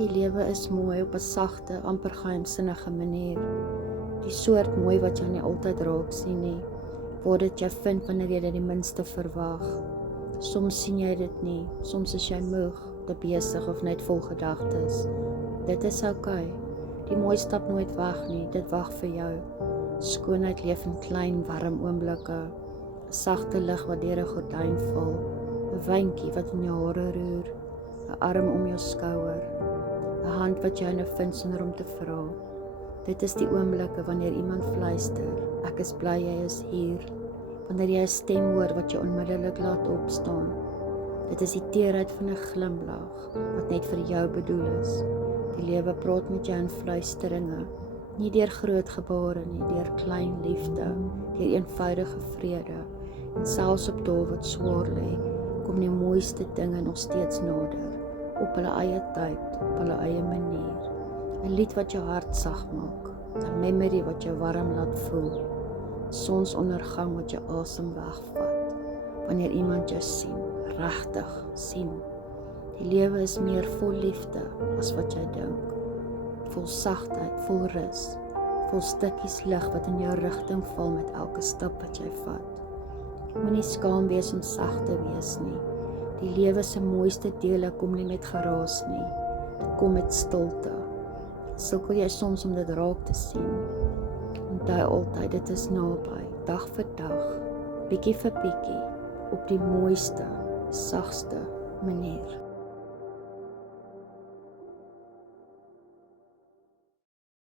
Die lewe is mooi op 'n sagte, amper geheimsinnige manier. Die soort mooi wat jy nie altyd raak sien nie, waar dit jy vind wanneer jy dit die minste verwag. Soms sien jy dit nie, soms is jy moeg, te besig of net vol gedagtes. Dit is oukei. Die mooi stap nooit weg nie, dit wag vir jou. Skoonheid leef in klein, warm oomblikke. 'n Sagte lig wat deur 'n gordyn val, 'n wyntjie wat in jou hare roer, 'n arm om jou skouer, 'n hand wat jou nou vind sonder om te vra. Dit is die oomblikke wanneer iemand fluister, ek is bly jy is hier. Wanneer jy 'n stem hoor wat jou onmiddellik laat opstaan. Dit is die teerheid van 'n glimlag wat net vir jou bedoel is. Die lewe praat met jou in fluisteringe, nie deur groot gebare nie, deur klein liefde, deur eenvoudige vrede. En selfs op dae wat swaar lê, kom die mooiste dinge nog steeds nader, op hulle eie tyd, op hulle eie manier. 'n Lied wat jou hart sag maak, 'n memory wat jou warm laat voel, sonsondergang wat jou asem wegvat, wanneer iemand jou sien, regtig sien. Die lewe is meer vol liefde as wat jy dink, vol sagtheid, vol rus, vol stukkies lig wat in jou rigting val met elke stap wat jy vat. Moenie skaam wees om sag te wees nie. Die lewe se mooiste dele kom nie met geraas nie, dit kom met stilte. Sukkel jy soms om dit raak te sien. Onthou altyd, dit is naby, dag vir dag, bietjie vir bietjie, op die mooiste, sagste manier.